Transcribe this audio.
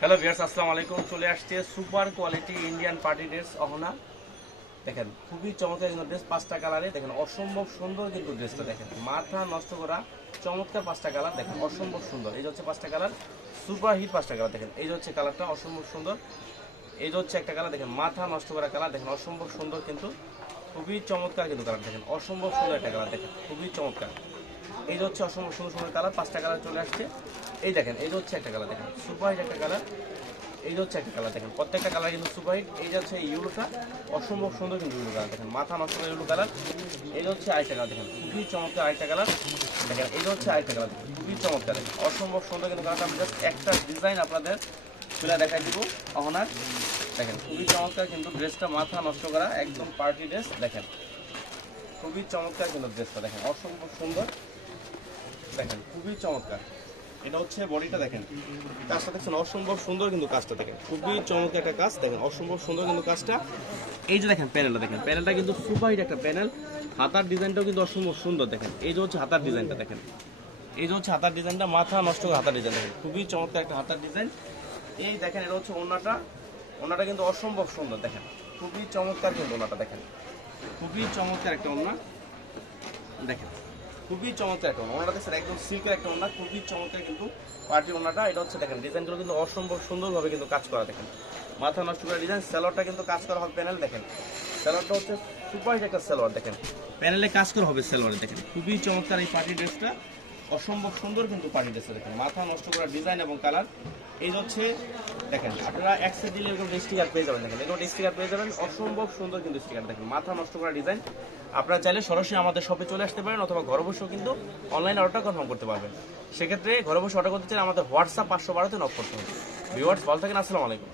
Hello viewers, আসসালামু আলাইকুম। চলে আসছে super quality Indian party dress Ahana. দেখেন খুবই চমৎকার কিন্তু ড্রেস, 5টা কালারে। দেখেন অসম্ভব সুন্দর কিন্তু ড্রেসটা, দেখেন মাথা নষ্ট করা চমৎকার 5টা কালার। দেখেন অসম্ভব সুন্দর, এই যে হচ্ছে 5টা কালার, সুপার হিট 5টা কালার। দেখেন এই যে হচ্ছে কালারটা অসম্ভব সুন্দর, এই যে হচ্ছে একটা কালার, দেখেন মাথা নষ্ট করা কালার। দেখেন অসম্ভব সুন্দর কিন্তু খুবই চমৎকার কিন্তু কালার। দেখেন অসম্ভব সুন্দর একটা কালার, দেখেন খুবই চমৎকার। এই যে হচ্ছে অসম্ভব সুন্দর সুন্দর কালার, 5টা কালার চলে আসছে। এই দেখেন এই যে হচ্ছে একটা কালার, দেখেন সুপার হিট একটা কালার। এই যে হচ্ছে একটা কালার, দেখেন প্রত্যেকটা কালার কিন্তু সুপার হিট। এই যে হচ্ছে ইউলোটা অসম্ভব সুন্দর কিন্তু ইউলো কালার, দেখেন মাথা নষ্ট করে ইউলো কালার। এই যে হচ্ছে আরেকটা কালার, দেখেন খুবই চমৎকার আরেকটা কালার। দেখেন এই যে হচ্ছে আরেকটা কালার, খুবই চমৎকার, দেখেন অসম্ভব সুন্দর কিন্তু কালারটা। আমি জাস্ট একটা ডিজাইন আপনাদের খুলে দেখাই দিব অহনার। দেখেন খুবই চমৎকার কিন্তু ড্রেসটা, মাথা নষ্ট করা একদম পার্টি ড্রেস। দেখেন খুবই চমৎকার কিন্তু ড্রেসটা, দেখেন অসম্ভব সুন্দর, দেখেন খুবই চমৎকার। এটা হচ্ছে বডিটা, দেখেন কাজটা দেখছেন অসম্ভব সুন্দর কিন্তু কাজটা, দেখেন খুবই চমৎকার একটা কাজ। দেখেন অসম্ভব সুন্দর কিন্তু কাজটা। এই যে দেখেন প্যানেলটা, দেখেন প্যানেলটা কিন্তু সুপার হিট একটা প্যানেল। হাতার ডিজাইনটাও কিন্তু অসম্ভব সুন্দর, দেখেন এই যে হচ্ছে হাতার ডিজাইনটা, দেখেন এই যে হচ্ছে হাতার ডিজাইনটা, মাথা নষ্ট করে হাতার ডিজাইন, দেখেন খুবই চমৎকার একটা হাতার ডিজাইন। এই দেখেন এটা হচ্ছে ওড়নাটা, ওড়নাটা কিন্তু অসম্ভব সুন্দর, দেখেন খুবই চমৎকার কিন্তু ওড়নাটা, দেখেন খুবই চমৎকার একটা ওড়না। দেখেন খুবই চমৎকার একটা ওড়না দেখছেন, একদম সিল্কের একটা ওড়না, খুবই চমৎকার কিন্তু পার্টি ওড়নাটা। এটা হচ্ছে দেখেন ডিজাইনগুলো কিন্তু অসম্ভব সুন্দরভাবে কিন্তু কাজ করা, দেখেন মাথা নষ্ট করা ডিজাইন। স্যালোয়ারটা কিন্তু কাজ করা হবে প্যানেল, দেখেন স্যালোয়ারটা হচ্ছে সুপার হিট একটা স্যালোয়ার, দেখেন প্যানেলে কাজ করা হবে স্যালোয়ারে। দেখেন খুবই চমৎকার এই পার্টি ড্রেসটা, অসম্ভব সুন্দর কিন্তু পার্টি ড্রেসটা। দেখেন মাথা নষ্ট করা ডিজাইন এবং কালার। এই হচ্ছে দেখেন আপনারা অ্যাক্সেস দিলে এরকম স্টিকার পেয়ে যাবেন, দেখেন এরকম স্টিকার পেয়ে যাবেন, অসম্ভব সুন্দর কিন্তু স্টিকার। দেখেন মাথা নষ্ট করা ডিজাইন। আপনারা চাইলে সরাসরি আমাদের শপে চলে আসতে পারেন, অথবা ঘরে বসেও কিন্তু অনলাইন অর্ডারটা কনফার্ম করতে পারবেন। সেক্ষেত্রে ঘরে বসে অর্ডার করতে চাইলে আমাদের হোয়াটসঅ্যাপ 512-তে নক করতে হবে। ভিউয়ার্স ভালো থাকেন, আসসালামু আলাইকুম।